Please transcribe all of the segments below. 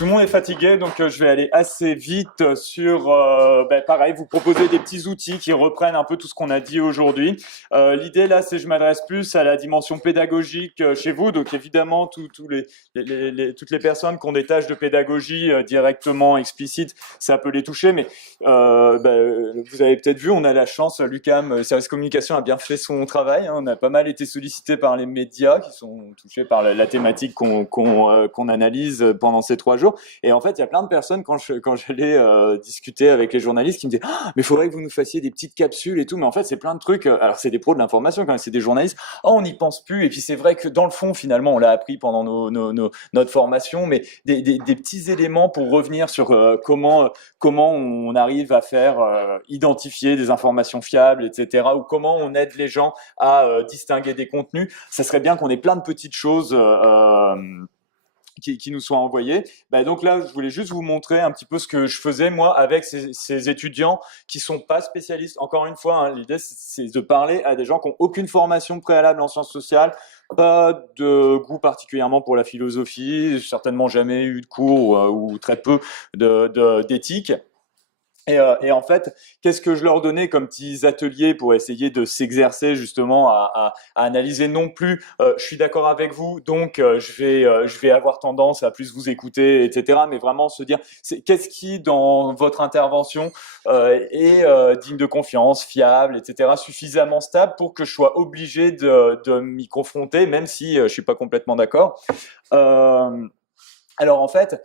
tout le monde est fatigué, donc je vais aller assez vite sur, pareil, vous proposer des petits outils qui reprennent un peu tout ce qu'on a dit aujourd'hui. L'idée là, c'est que je m'adresse plus à la dimension pédagogique chez vous, donc évidemment toutes les personnes qui ont des tâches de pédagogie directement explicites, ça peut les toucher, mais vous avez peut-être vu, on a la chance, l'UQAM, Service Communication a bien fait son travail, hein, on a pas mal été sollicité par les médias qui sont touchés par la thématique qu'on analyse pendant ces 3 jours. Et en fait, il y a plein de personnes, quand j'allais discuter avec les journalistes, qui me disaient « mais il faudrait que vous nous fassiez des petites capsules et tout ». Mais en fait, c'est plein de trucs. Alors, c'est des pros de l'information quand même, c'est des journalistes. « Oh, on n'y pense plus ». Et puis, c'est vrai que dans le fond, finalement, on l'a appris pendant notre formation, mais des petits éléments pour revenir sur comment on arrive à faire identifier des informations fiables, etc. Ou comment on aide les gens à distinguer des contenus. Ça serait bien qu'on ait plein de petites choses qui nous soient envoyées. Donc là, je voulais juste vous montrer un petit peu ce que je faisais moi avec ces étudiants qui sont pas spécialistes. Encore une fois, hein, l'idée c'est de parler à des gens qui n'ont aucune formation préalable en sciences sociales, pas de goût particulièrement pour la philosophie, certainement jamais eu de cours ou très peu d'éthique. Et en fait, qu'est-ce que je leur donnais comme petits ateliers pour essayer de s'exercer justement à analyser non plus je suis d'accord avec vous, donc je vais avoir tendance à plus vous écouter, etc. Mais vraiment se dire qu'est-ce qui dans votre intervention est digne de confiance, fiable, etc. suffisamment stable pour que je sois obligé de m'y confronter, même si je suis pas complètement d'accord. Alors en fait,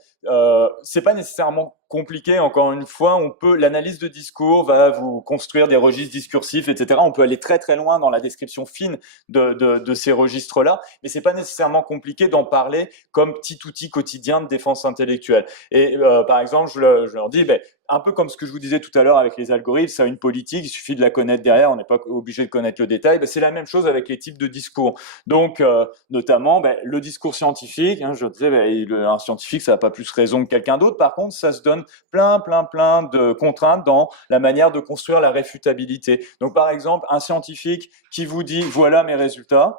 c'est pas nécessairement compliqué. Encore une fois, l'analyse de discours va vous construire des registres discursifs, etc. On peut aller très très loin dans la description fine de ces registres-là, mais c'est pas nécessairement compliqué d'en parler comme petit outil quotidien de défense intellectuelle. Et par exemple, je leur dis, un peu comme ce que je vous disais tout à l'heure avec les algorithmes, ça a une politique, il suffit de la connaître derrière, on n'est pas obligé de connaître le détail. C'est la même chose avec les types de discours. Donc, notamment, le discours scientifique, hein, je disais, un scientifique, ça n'a pas plus raison que quelqu'un d'autre. Par contre, ça se donne plein de contraintes dans la manière de construire la réfutabilité. Donc, par exemple, un scientifique qui vous dit, voilà mes résultats,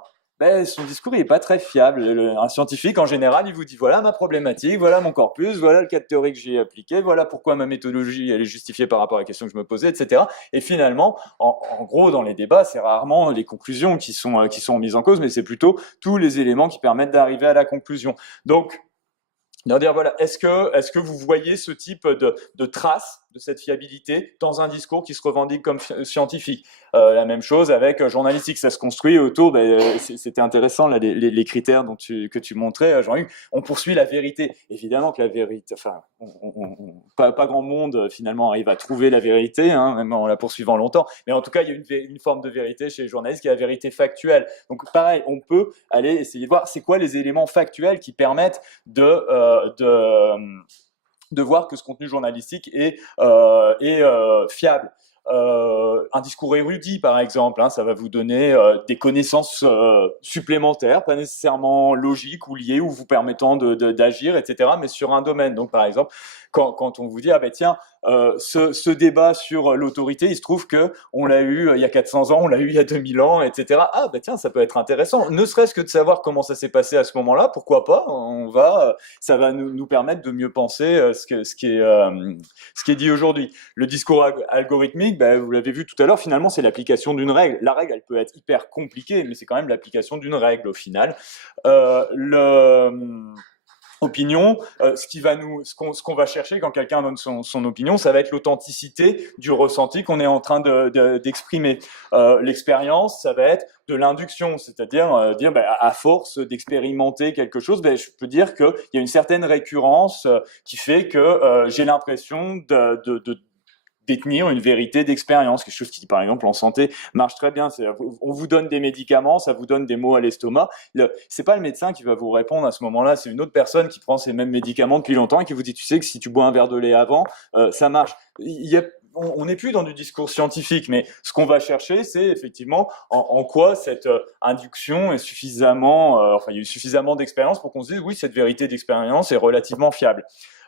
son discours il est pas très fiable. Un scientifique, en général, il vous dit voilà ma problématique, voilà mon corpus, voilà le cas de théorie que j'ai appliqué, voilà pourquoi ma méthodologie elle est justifiée par rapport à la question que je me posais, etc. Et finalement, en gros, dans les débats, c'est rarement les conclusions qui sont mises en cause, mais c'est plutôt tous les éléments qui permettent d'arriver à la conclusion. Donc, dire voilà, est-ce que vous voyez ce type de traces de cette fiabilité dans un discours qui se revendique comme scientifique? La même chose avec journalistique, ça se construit autour. C'était intéressant là, les critères que tu montrais, Jean-Hugues. On poursuit la vérité. Évidemment que la vérité, enfin, pas grand monde finalement arrive à trouver la vérité, hein, même en la poursuivant longtemps. Mais en tout cas, il y a une forme de vérité chez les journalistes qui est la vérité factuelle. Donc pareil, on peut aller essayer de voir c'est quoi les éléments factuels qui permettent de voir que ce contenu journalistique est fiable. Un discours érudit, par exemple, hein, ça va vous donner des connaissances supplémentaires, pas nécessairement logiques ou liées ou vous permettant d'agir, etc., mais sur un domaine. Donc, par exemple, quand on vous dit, tiens, ce débat sur l'autorité, il se trouve que on l'a eu il y a 400 ans, on l'a eu il y a 2000 ans, etc. Tiens, ça peut être intéressant. Ne serait-ce que de savoir comment ça s'est passé à ce moment-là, pourquoi pas, ça va nous permettre de mieux penser ce qui est dit aujourd'hui. Le discours algorithmique, vous l'avez vu tout à l'heure, finalement, c'est l'application d'une règle. La règle, elle peut être hyper compliquée, mais c'est quand même l'application d'une règle au final. Opinion, ce qu'on va chercher quand quelqu'un donne son opinion, ça va être l'authenticité du ressenti qu'on est en train d'exprimer. L'expérience, ça va être de l'induction, c'est-à-dire dire à force d'expérimenter quelque chose, je peux dire qu'il y a une certaine récurrence qui fait que j'ai l'impression de détenir une vérité d'expérience, quelque chose qui, par exemple, en santé, marche très bien. On vous donne des médicaments, ça vous donne des maux à l'estomac. C'est pas le médecin qui va vous répondre à ce moment-là, c'est une autre personne qui prend ces mêmes médicaments depuis longtemps et qui vous dit, tu sais que si tu bois un verre de lait avant, ça marche. On n'est plus dans du discours scientifique, mais ce qu'on va chercher, c'est effectivement en quoi cette induction est suffisamment, il y a eu suffisamment d'expérience pour qu'on se dise, oui, cette vérité d'expérience est relativement fiable.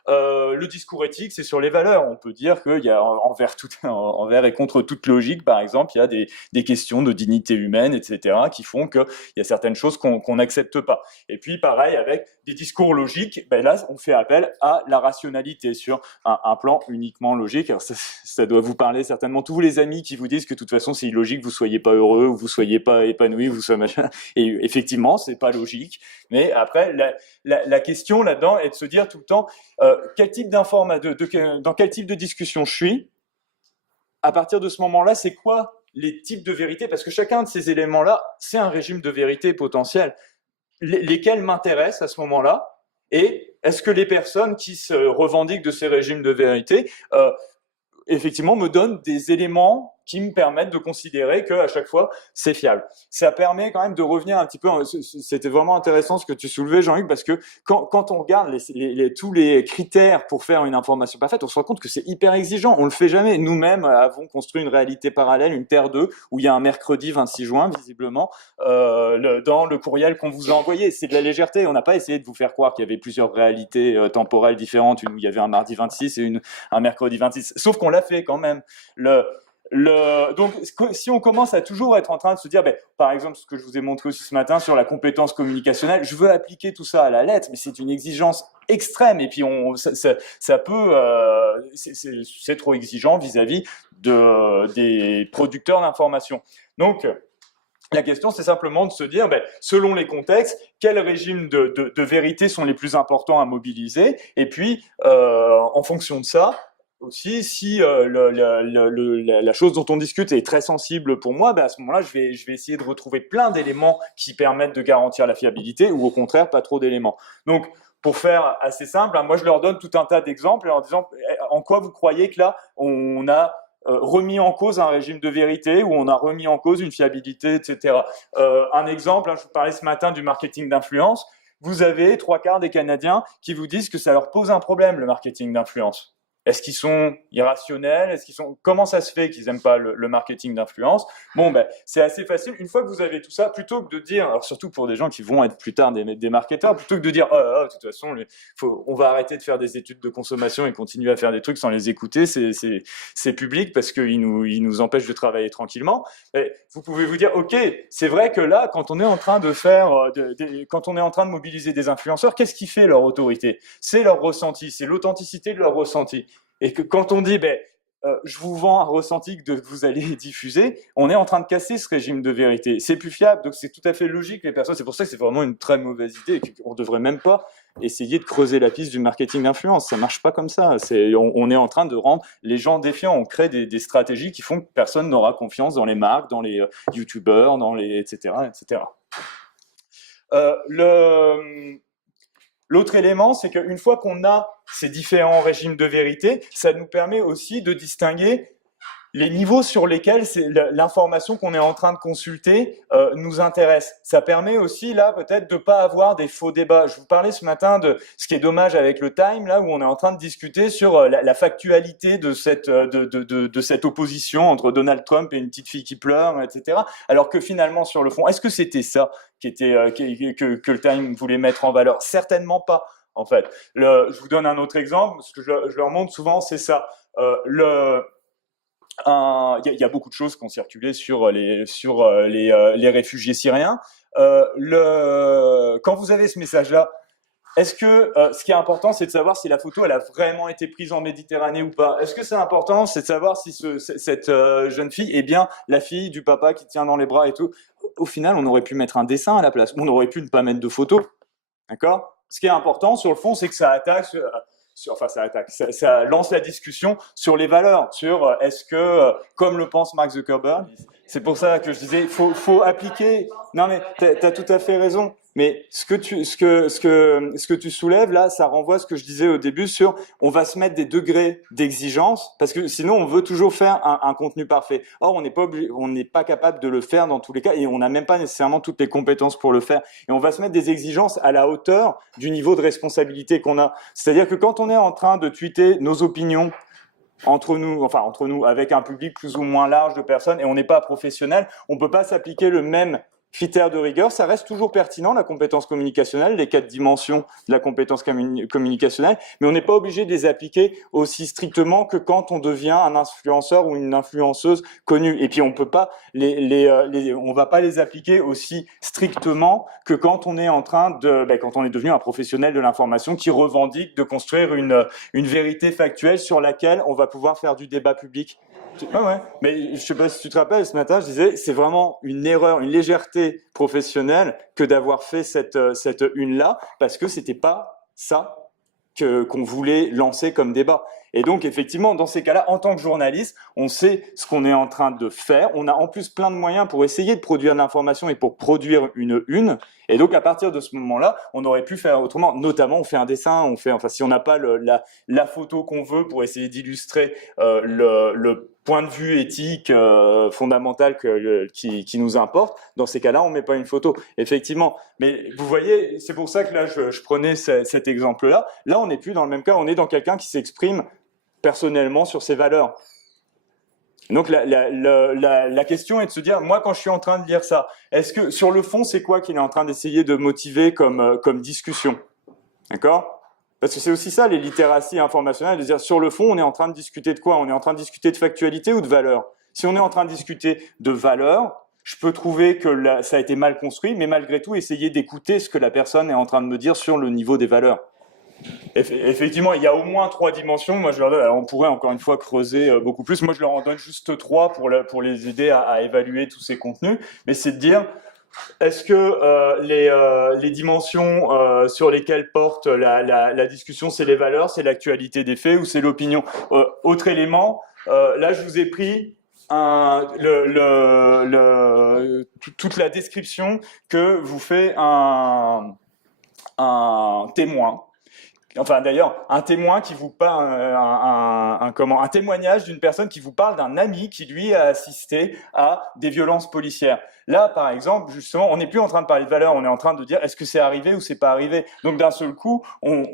Le discours éthique, c'est sur les valeurs. On peut dire qu'il y a envers et contre toute logique, par exemple, il y a des questions de dignité humaine, etc., qui font qu'il y a certaines choses qu'on n'accepte pas. Et puis, pareil, avec des discours logiques, ben là, on fait appel à la rationalité sur un plan uniquement logique. Alors ça doit vous parler certainement, tous les amis qui vous disent que de toute façon, c'est illogique, vous soyez pas heureux, ou vous soyez pas épanoui, vous soyez machin. Et effectivement, c'est pas logique. Mais après, la question là-dedans est de se dire tout le temps, quel type dans quel type de discussion je suis. À partir de ce moment-là, c'est quoi les types de vérité? Parce que chacun de ces éléments-là, c'est un régime de vérité potentiel. Lesquels m'intéressent à ce moment-là? Et est-ce que les personnes qui se revendiquent de ces régimes de vérité, effectivement, me donnent des éléments qui me permettent de considérer qu'à chaque fois, c'est fiable. Ça permet quand même de revenir un petit peu, c'était vraiment intéressant ce que tu soulevais, Jean-Luc, parce que quand on regarde tous les critères pour faire une information parfaite, on se rend compte que c'est hyper exigeant, on le fait jamais. Nous-mêmes avons construit une réalité parallèle, une Terre 2, où il y a un mercredi 26 juin, visiblement, dans le courriel qu'on vous a envoyé. C'est de la légèreté, on n'a pas essayé de vous faire croire qu'il y avait plusieurs réalités temporelles différentes, il y avait un mardi 26 et un mercredi 26, sauf qu'on l'a fait quand même. Donc, si on commence à toujours être en train de se dire, par exemple, ce que je vous ai montré aussi ce matin sur la compétence communicationnelle, je veux appliquer tout ça à la lettre, mais c'est une exigence extrême, et puis ça peut, c'est trop exigeant vis-à-vis des producteurs d'informations. Donc, la question, c'est simplement de se dire, selon les contextes, quels régimes de vérité sont les plus importants à mobiliser, et puis, en fonction de ça, aussi, si la chose dont on discute est très sensible pour moi, à ce moment-là, je vais essayer de retrouver plein d'éléments qui permettent de garantir la fiabilité, ou au contraire, pas trop d'éléments. Donc, pour faire assez simple, moi je leur donne tout un tas d'exemples en disant en quoi vous croyez que là, on a remis en cause un régime de vérité, ou on a remis en cause une fiabilité, etc. Un exemple, je vous parlais ce matin du marketing d'influence. Vous avez 3/4 des Canadiens qui vous disent que ça leur pose un problème, le marketing d'influence. Est-ce qu'ils sont irrationnels? Comment ça se fait qu'ils n'aiment pas le marketing d'influence? C'est assez facile. Une fois que vous avez tout ça, plutôt que de dire, alors surtout pour des gens qui vont être plus tard des marketeurs, plutôt que de dire, de toute façon, on va arrêter de faire des études de consommation et continuer à faire des trucs sans les écouter, c'est public parce qu'ils nous empêchent de travailler tranquillement. Et vous pouvez vous dire, ok, c'est vrai que là, quand on est en train de quand on est en train de mobiliser des influenceurs, qu'est-ce qui fait leur autorité? C'est leur ressenti, c'est l'authenticité de leur ressenti. Et que quand on dit, je vous vends un ressenti que vous allez diffuser, on est en train de casser ce régime de vérité. C'est plus fiable, donc c'est tout à fait logique les personnes. C'est pour ça que c'est vraiment une très mauvaise idée et qu'on ne devrait même pas essayer de creuser la piste du marketing d'influence. Ça marche pas comme ça. On est en train de rendre les gens défiants. On crée des stratégies qui font que personne n'aura confiance dans les marques, dans les youtubeurs, etc., etc. L'autre élément, c'est qu'une fois qu'on a ces différents régimes de vérité, ça nous permet aussi de distinguer les niveaux sur lesquels l'information qu'on est en train de consulter nous intéresse. Ça permet aussi, là, peut-être de ne pas avoir des faux débats. Je vous parlais ce matin de ce qui est dommage avec le Time, là, où on est en train de discuter sur la factualité de cette opposition entre Donald Trump et une petite fille qui pleure, etc. Alors que finalement, sur le fond, est-ce que c'était ça que le Time voulait mettre en valeur? Certainement pas, en fait. Je vous donne un autre exemple. Ce que je leur montre souvent, c'est ça. Il y a beaucoup de choses qui ont circulé sur les réfugiés syriens. Quand vous avez ce message-là, est-ce que ce qui est important, c'est de savoir si la photo elle a vraiment été prise en Méditerranée ou pas? Est-ce que c'est important, c'est de savoir si cette jeune fille est bien la fille du papa qui tient dans les bras et tout? Au final, on aurait pu mettre un dessin à la place. On aurait pu ne pas mettre de photo. D'accord? Ce qui est important sur le fond, c'est que ça attaque... ça lance la discussion sur les valeurs, sur est-ce que, comme le pense Mark Zuckerberg, c'est pour ça que je disais, faut appliquer. Non mais t'as tout à fait raison. Mais ce que tu soulèves là, ça renvoie à ce que je disais au début sur, on va se mettre des degrés d'exigence parce que sinon on veut toujours faire un contenu parfait. Or on n'est pas capable de le faire dans tous les cas et on n'a même pas nécessairement toutes les compétences pour le faire. Et on va se mettre des exigences à la hauteur du niveau de responsabilité qu'on a. C'est-à-dire que quand on est en train de tweeter nos opinions entre nous, avec un public plus ou moins large de personnes, et on n'est pas professionnel, on peut pas s'appliquer le même critères de rigueur, ça reste toujours pertinent, la compétence communicationnelle, les 4 dimensions de la compétence communicationnelle, mais on n'est pas obligé de les appliquer aussi strictement que quand on devient un influenceur ou une influenceuse connue. Et puis on peut pas on va pas les appliquer aussi strictement que quand on est en train de, quand on est devenu un professionnel de l'information qui revendique de construire une vérité factuelle sur laquelle on va pouvoir faire du débat public. Ah ouais, mais je sais pas si tu te rappelles, ce matin, je disais, c'est vraiment une erreur, une légèreté professionnelle que d'avoir fait cette une-là, parce que c'était pas ça qu'on voulait lancer comme débat. Et donc, effectivement, dans ces cas-là, en tant que journaliste, on sait ce qu'on est en train de faire. On a en plus plein de moyens pour essayer de produire de l'information et pour produire une. Et donc, à partir de ce moment-là, on aurait pu faire autrement. Notamment, on fait un dessin, si on n'a pas la photo qu'on veut pour essayer d'illustrer le point de vue éthique fondamental qui nous importe, dans ces cas-là, on met pas une photo. Effectivement. Mais vous voyez, c'est pour ça que là, je prenais cet exemple-là. Là, on n'est plus dans le même cas. On est dans quelqu'un qui s'exprime personnellement sur ses valeurs. Donc la question est de se dire, moi quand je suis en train de lire ça, est-ce que sur le fond c'est quoi qu'il est en train d'essayer de motiver comme discussion, d'accord? Parce que c'est aussi ça les littératies informationnelles, de dire sur le fond on est en train de discuter de quoi? On est en train de discuter de factualité ou de valeur? Si on est en train de discuter de valeur, je peux trouver que ça a été mal construit, mais malgré tout essayer d'écouter ce que la personne est en train de me dire sur le niveau des valeurs. Effectivement, il y a au moins 3 dimensions. Moi, on pourrait encore une fois creuser beaucoup plus. Moi, je leur en donne juste 3 pour les aider à évaluer tous ces contenus. Mais c'est de dire, est-ce que les dimensions sur lesquelles porte la discussion, c'est les valeurs, c'est l'actualité des faits ou c'est l'opinion? Autre élément, là, je vous ai pris toute la description que vous fait un témoin. Enfin, d'ailleurs, un témoin qui vous parle, un témoignage d'une personne qui vous parle d'un ami qui, lui, a assisté à des violences policières. Là, par exemple, justement, on n'est plus en train de parler de valeur, on est en train de dire est-ce que c'est arrivé ou c'est pas arrivé. Donc, d'un seul coup, on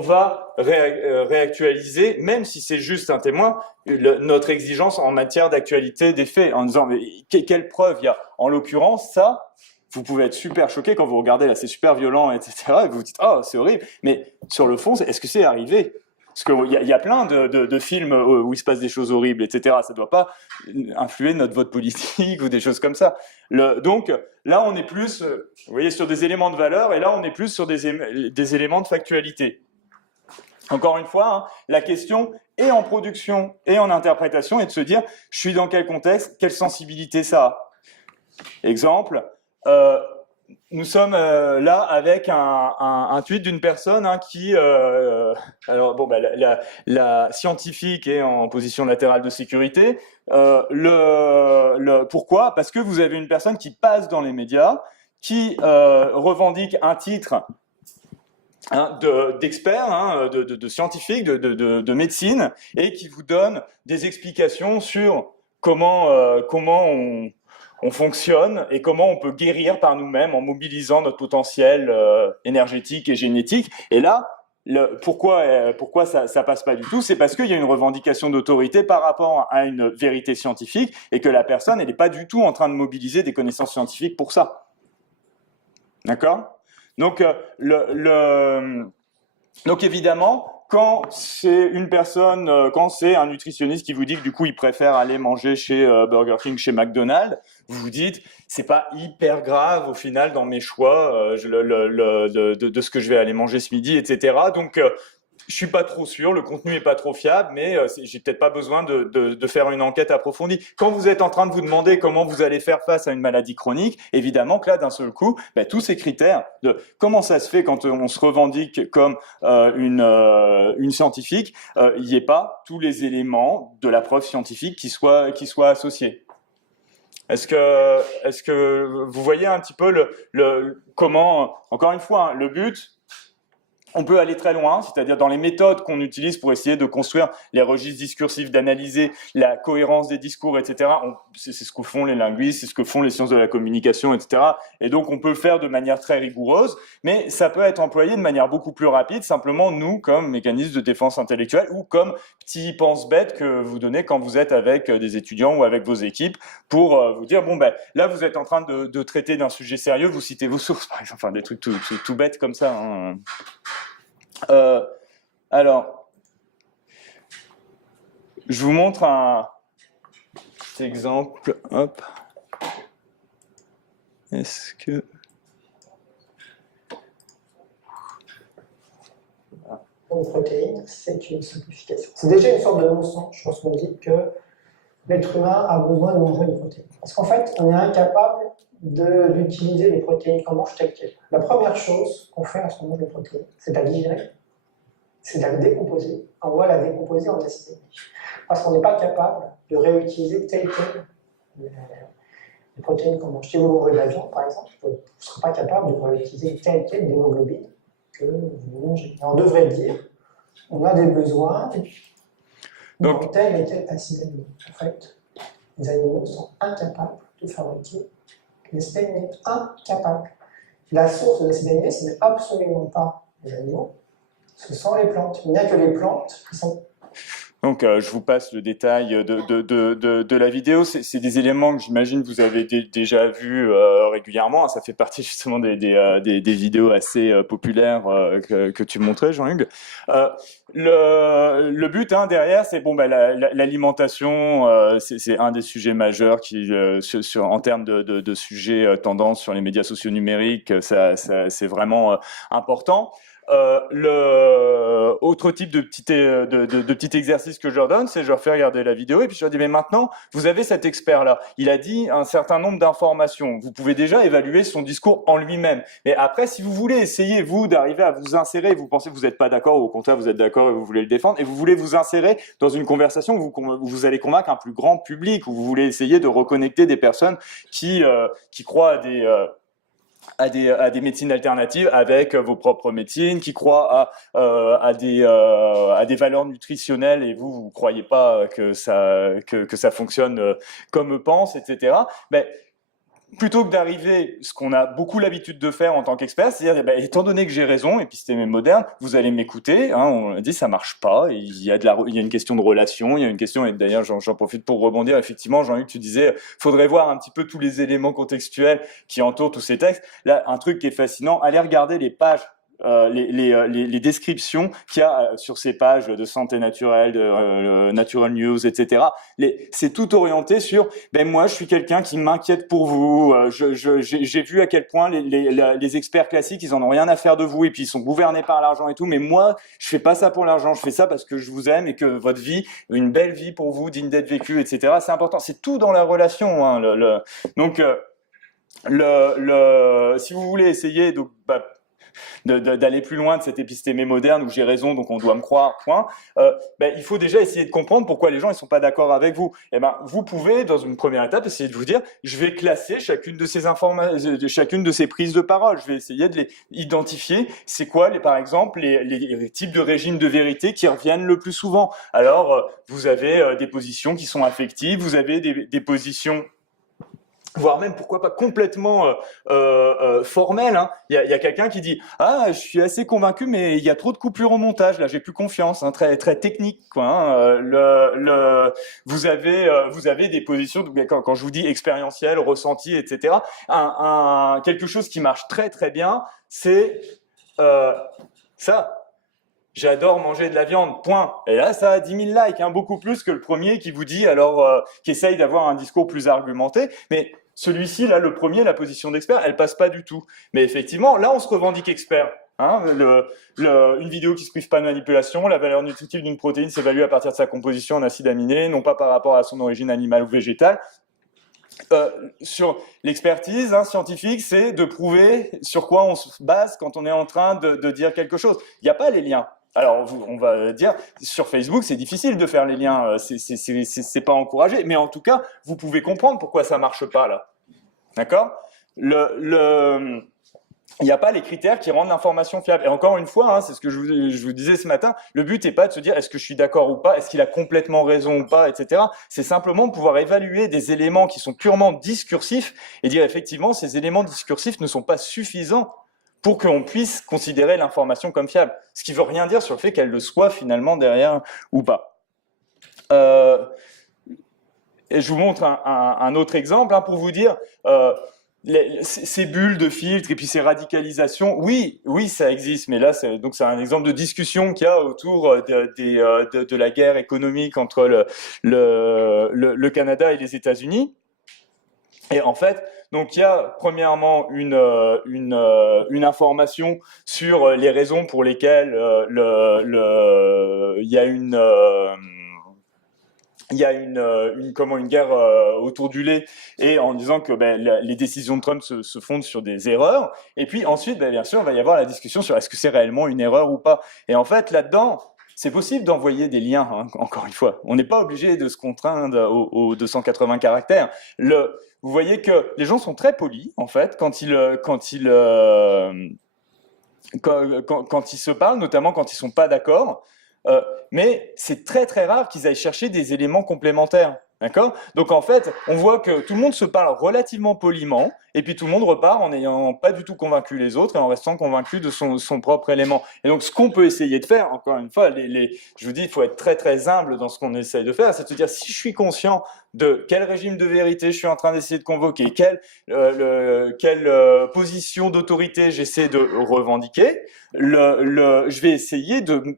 va réactualiser, même si c'est juste un témoin, notre exigence en matière d'actualité des faits, en disant mais quelle preuve il y a. En l'occurrence, ça, vous pouvez être super choqué quand vous regardez là, c'est super violent, etc. Et vous vous dites, oh, c'est horrible. Mais sur le fond, est-ce que c'est arrivé? Parce qu'il y a plein de films où il se passe des choses horribles, etc. Ça ne doit pas influer notre vote politique ou des choses comme ça. Donc là, on est plus, vous voyez, sur des éléments de valeur, et là, on est plus sur des éléments de factualité. Encore une fois, hein, la question et en production et en interprétation est de se dire, je suis dans quel contexte, quelle sensibilité ça a. Exemple, nous sommes là avec un tweet d'une personne qui, alors bon, la scientifique est en position latérale de sécurité. Pourquoi? Parce que vous avez une personne qui passe dans les médias, qui revendique un titre d'expert, de scientifique, de médecine, et qui vous donne des explications sur comment on fonctionne et comment on peut guérir par nous-mêmes en mobilisant notre potentiel énergétique et génétique. Et là, pourquoi ça passe pas du tout? C'est parce qu'il y a une revendication d'autorité par rapport à une vérité scientifique et que la personne, elle n'est pas du tout en train de mobiliser des connaissances scientifiques pour ça. D'accord? Donc, donc évidemment, quand c'est une personne, quand c'est un nutritionniste qui vous dit que du coup il préfère aller manger chez Burger King, chez McDonald's, vous vous dites c'est pas hyper grave au final dans mes choix de ce que je vais aller manger ce midi, etc. Donc je suis pas trop sûr, le contenu est pas trop fiable, mais j'ai peut-être pas besoin de faire une enquête approfondie. Quand vous êtes en train de vous demander comment vous allez faire face à une maladie chronique, évidemment que là, d'un seul coup, tous ces critères de comment ça se fait quand on se revendique comme une scientifique, il n'y ait pas tous les éléments de la preuve scientifique qui soient associés. Est-ce que vous voyez un petit peu comment, encore une fois, hein, le but, On peut aller très loin, c'est-à-dire dans les méthodes qu'on utilise pour essayer de construire les registres discursifs, d'analyser la cohérence des discours, etc. C'est ce que font les linguistes, c'est ce que font les sciences de la communication, etc. Et donc on peut le faire de manière très rigoureuse, mais ça peut être employé de manière beaucoup plus rapide, simplement nous, comme mécanisme de défense intellectuelle ou comme petit pense-bête que vous donnez quand vous êtes avec des étudiants ou avec vos équipes pour vous dire, bon, ben là vous êtes en train de traiter d'un sujet sérieux, vous citez vos sources, par exemple, enfin des trucs tout bêtes comme ça, hein. Alors, je vous montre un petit exemple. Hop. Est-ce que... Une protéine, c'est une simplification. C'est déjà une sorte de mensonge, je pense qu'on dit que l'être humain a besoin de manger une protéine. Parce qu'en fait, on est incapable d'utiliser les protéines qu'on mange telles quelles. La première chose qu'on fait lorsqu'on mange une protéine, c'est de la digérer, c'est de la décomposer. On va la décomposer en acides aminés. Parce qu'on n'est pas capable de réutiliser telles quelles les protéines qu'on mange. Si vous mangez de la viande, par exemple, vous ne serez pas capable de réutiliser telles quelles l'hémoglobine que vous mangez. Et on devrait dire, on a des besoins dans tel et tel acide aminé. En fait, les animaux sont incapables de fabriquer les acide aminés. Incapables. La source de l'acide aminé, ce n'est absolument pas les animaux, ce sont les plantes. Il n'y a que les plantes qui sont... Donc, je vous passe le détail de la vidéo. C'est des éléments que j'imagine vous avez déjà vus régulièrement. Ça fait partie justement des vidéos assez populaires que tu montrais, Jean-Hugues. Le but derrière, c'est bon, l'alimentation, c'est un des sujets majeurs qui, en termes de sujets tendance sur les médias sociaux numériques, c'est vraiment important. Le autre type de petit exercice que je leur donne, c'est je leur fais regarder la vidéo et puis je leur dis mais maintenant vous avez cet expert là, il a dit un certain nombre d'informations, vous pouvez déjà évaluer son discours en lui-même, mais après si vous voulez essayer vous d'arriver à vous insérer, vous pensez que vous n'êtes pas d'accord ou au contraire vous êtes d'accord et vous voulez le défendre et vous voulez vous insérer dans une conversation où vous allez convaincre un plus grand public, où vous voulez essayer de reconnecter des personnes qui croient à des médecines alternatives avec vos propres médecines, qui croient à des valeurs nutritionnelles et vous croyez pas que ça fonctionne comme eux pensent, etc. Mais plutôt que d'arriver, ce qu'on a beaucoup l'habitude de faire en tant qu'expert, c'est-à-dire, étant donné que j'ai raison, épistémie moderne, vous allez m'écouter, on a dit ça marche pas, et il y a une question de relation, il y a une question, et d'ailleurs j'en profite pour rebondir, effectivement, Jean-Luc, tu disais, faudrait voir un petit peu tous les éléments contextuels qui entourent tous ces textes. Là, un truc qui est fascinant, allez regarder les pages, les descriptions qu'il y a sur ces pages de santé naturelle, de Natural News, etc. C'est tout orienté sur moi je suis quelqu'un qui m'inquiète pour vous, j'ai vu à quel point les experts classiques ils en ont rien à faire de vous et puis ils sont gouvernés par l'argent et tout, mais moi je fais pas ça pour l'argent, je fais ça parce que je vous aime et que votre vie, une belle vie pour vous, digne d'être vécue, etc. C'est important, c'est tout dans la relation, donc si vous voulez essayer d'aller plus loin de cette épistémie moderne où j'ai raison donc on doit me croire, point, il faut déjà essayer de comprendre pourquoi les gens ils sont pas d'accord avec vous. Vous pouvez dans une première étape essayer de vous dire je vais classer chacune de ces informations, chacune de ces prises de parole, je vais essayer de les identifier, c'est quoi par exemple les types de régimes de vérité qui reviennent le plus souvent. Alors vous avez des positions qui sont affectives, vous avez des positions voire même pourquoi pas complètement formel. Il y a quelqu'un qui dit je suis assez convaincu mais il y a trop de coupures au montage là, j'ai plus confiance, très très technique quoi. Vous avez des positions quand je vous dis expérientiel, ressenti, etc. Quelque chose qui marche très très bien, c'est ça. J'adore manger de la viande, point. Et là, ça a 10 000 likes, beaucoup plus que le premier qui vous dit, qui essaye d'avoir un discours plus argumenté. Mais celui-ci, là, le premier, la position d'expert, elle passe pas du tout. Mais effectivement, là, on se revendique expert. Une vidéo qui se prive pas de manipulation, la valeur nutritive d'une protéine s'évalue à partir de sa composition en acides aminés, non pas par rapport à son origine animale ou végétale. Sur l'expertise scientifique, c'est de prouver sur quoi on se base quand on est en train de dire quelque chose. Il n'y a pas les liens. Alors, on va dire, sur Facebook, c'est difficile de faire les liens, c'est pas encouragé, mais en tout cas, vous pouvez comprendre pourquoi ça marche pas, là. D'accord ? il n'y a pas les critères qui rendent l'information fiable. Et encore une fois, hein, c'est ce que je vous disais ce matin, le but n'est pas de se dire est-ce que je suis d'accord ou pas, est-ce qu'il a complètement raison ou pas, etc. C'est simplement de pouvoir évaluer des éléments qui sont purement discursifs et dire effectivement ces éléments discursifs ne sont pas suffisants pour qu'on puisse considérer l'information comme fiable. Ce qui ne veut rien dire sur le fait qu'elle le soit finalement derrière ou pas. Et je vous montre un autre exemple hein, pour vous dire... ces bulles de filtres et puis ces radicalisations, oui, ça existe, mais là, c'est un exemple de discussion qu'il y a autour de la guerre économique entre le Canada et les États-Unis. Et en fait, donc il y a premièrement une information sur les raisons pour lesquelles il y a une guerre autour du lait et en disant que les décisions de Trump se fondent sur des erreurs. Et puis ensuite, bien sûr, il va y avoir la discussion sur est-ce que c'est réellement une erreur ou pas. Et en fait, là-dedans, c'est possible d'envoyer des liens, hein, encore une fois. On n'est pas obligé de se contraindre aux 280 caractères. Vous voyez que les gens sont très polis, en fait, quand ils se parlent, notamment quand ils sont pas d'accord. Mais c'est très très rare qu'ils aillent chercher des éléments complémentaires. D'accord ? Donc en fait, on voit que tout le monde se parle relativement poliment, et puis tout le monde repart en n'ayant pas du tout convaincu les autres et en restant convaincu de son propre élément. Et donc ce qu'on peut essayer de faire, encore une fois, je vous dis, il faut être très très humble dans ce qu'on essaye de faire, c'est de se dire si je suis conscient de quel régime de vérité je suis en train d'essayer de convoquer, quelle position d'autorité j'essaie de revendiquer, je vais essayer de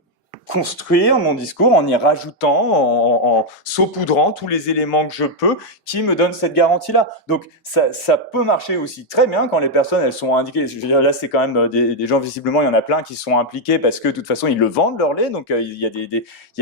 construire mon discours en y rajoutant, en saupoudrant tous les éléments que je peux qui me donnent cette garantie-là. Donc ça peut marcher aussi très bien quand les personnes elles sont indiquées. Je veux dire, là c'est quand même des gens visiblement il y en a plein qui sont impliqués parce que de toute façon ils le vendent leur lait, donc il y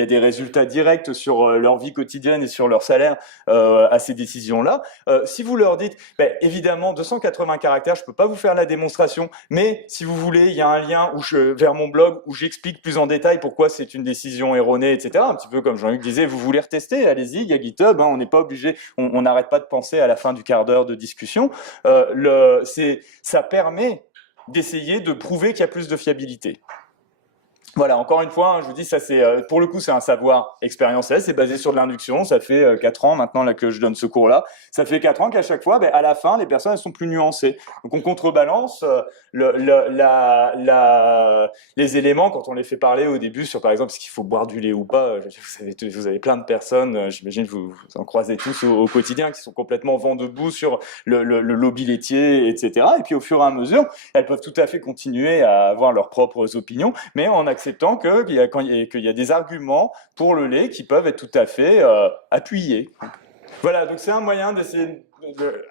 a des résultats directs sur leur vie quotidienne et sur leur salaire à ces décisions-là. Si vous leur dites, évidemment 280 caractères, je peux pas vous faire la démonstration, mais si vous voulez, il y a un lien vers mon blog où j'explique plus en détail pourquoi c'est une décision erronée, etc. Un petit peu comme Jean-Luc disait, vous voulez retester, allez-y, il y a GitHub, hein, on n'est pas obligé, on n'arrête pas de penser à la fin du quart d'heure de discussion. Ça permet d'essayer de prouver qu'il y a plus de fiabilité. Voilà, encore une fois, hein, je vous dis, ça c'est pour le coup, c'est un savoir expérientiel, c'est basé sur de l'induction, ça fait 4 ans maintenant là, que je donne ce cours-là, ça fait 4 ans qu'à chaque fois, à la fin, les personnes elles sont plus nuancées. Donc on contrebalance les éléments quand on les fait parler au début sur, par exemple, est-ce qu'il faut boire du lait ou pas. Vous avez plein de personnes, j'imagine vous en croisez tous au quotidien, qui sont complètement vent debout sur le lobby laitier, etc. Et puis au fur et à mesure, elles peuvent tout à fait continuer à avoir leurs propres opinions, mais en acceptant qu'il y a des arguments pour le lait qui peuvent être tout à fait appuyés. Voilà, donc c'est un moyen d'essayer,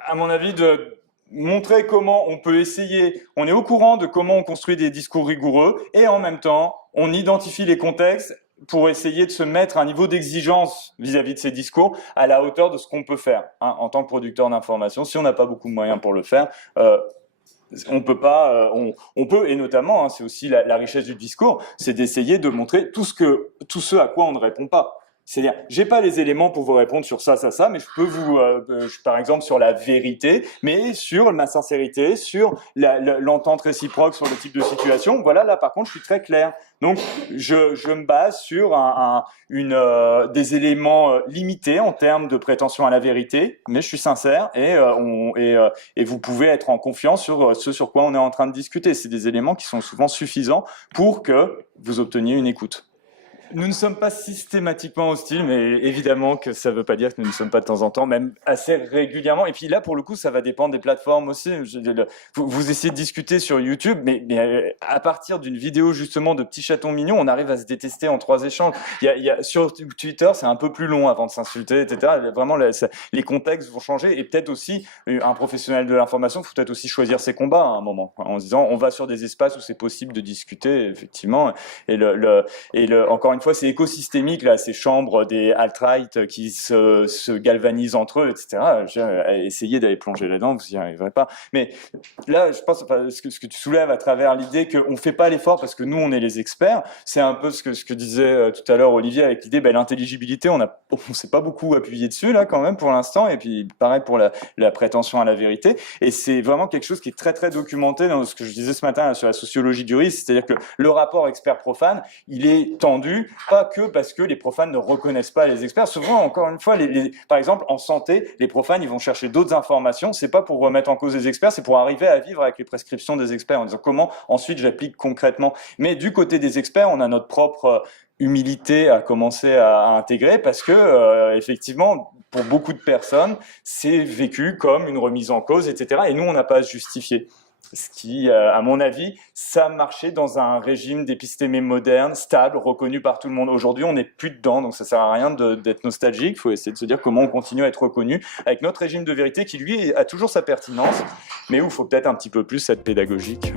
à mon avis, de montrer comment on peut essayer, on est au courant de comment on construit des discours rigoureux, et en même temps, on identifie les contextes pour essayer de se mettre un niveau d'exigence vis-à-vis de ces discours à la hauteur de ce qu'on peut faire hein, en tant que producteur d'information. Si on n'a pas beaucoup de moyens pour le faire, on peut pas, on peut, et notamment, hein, c'est aussi la richesse du discours, c'est d'essayer de montrer tout ce à quoi on ne répond pas. C'est-à-dire, j'ai pas les éléments pour vous répondre sur ça, mais je peux vous, par exemple, sur la vérité, mais sur ma sincérité, sur l'entente réciproque, sur le type de situation. Voilà, là, par contre, je suis très clair. Donc, je me base sur des éléments limités en termes de prétention à la vérité, mais je suis sincère et vous pouvez être en confiance sur ce sur quoi on est en train de discuter. C'est des éléments qui sont souvent suffisants pour que vous obteniez une écoute. Nous ne sommes pas systématiquement hostiles, mais évidemment que ça ne veut pas dire que nous ne sommes pas de temps en temps, même assez régulièrement. Et puis là, pour le coup, ça va dépendre des plateformes aussi. Vous essayez de discuter sur YouTube, mais à partir d'une vidéo justement de petits chatons mignons, on arrive à se détester en 3 échanges. Sur Twitter, c'est un peu plus long avant de s'insulter, etc. Vraiment, les contextes vont changer. Et peut-être aussi, un professionnel de l'information, il faut peut-être aussi choisir ses combats à un moment, en se disant, on va sur des espaces où c'est possible de discuter, effectivement. Et encore une fois, c'est écosystémique, là, ces chambres des alt-right qui se galvanisent entre eux, etc. Essayez d'aller plonger là-dedans, vous n'y arriverez pas. Mais là, je pense, enfin, ce que tu soulèves à travers l'idée qu'on ne fait pas l'effort parce que nous, on est les experts, c'est un peu ce que disait tout à l'heure Olivier avec l'idée, l'intelligibilité, on s'est pas beaucoup appuyé dessus, là, quand même, pour l'instant, et puis pareil pour la prétention à la vérité. Et c'est vraiment quelque chose qui est très, très documenté dans ce que je disais ce matin là, sur la sociologie du risque, c'est-à-dire que le rapport expert-profane, il est tendu, pas que parce que les profanes ne reconnaissent pas les experts. Souvent, encore une fois, par exemple, en santé, les profanes, ils vont chercher d'autres informations. C'est pas pour remettre en cause les experts, c'est pour arriver à vivre avec les prescriptions des experts en disant comment ensuite j'applique concrètement. Mais du côté des experts, on a notre propre humilité à commencer à intégrer parce que effectivement, pour beaucoup de personnes, c'est vécu comme une remise en cause, etc. Et nous, on n'a pas à se justifier. Ce qui, à mon avis, ça marchait dans un régime d'épistémé moderne, stable, reconnu par tout le monde. Aujourd'hui, on n'est plus dedans, donc ça sert à rien d'être nostalgique. Il faut essayer de se dire comment on continue à être reconnu avec notre régime de vérité qui, lui, a toujours sa pertinence, mais où il faut peut-être un petit peu plus être pédagogique.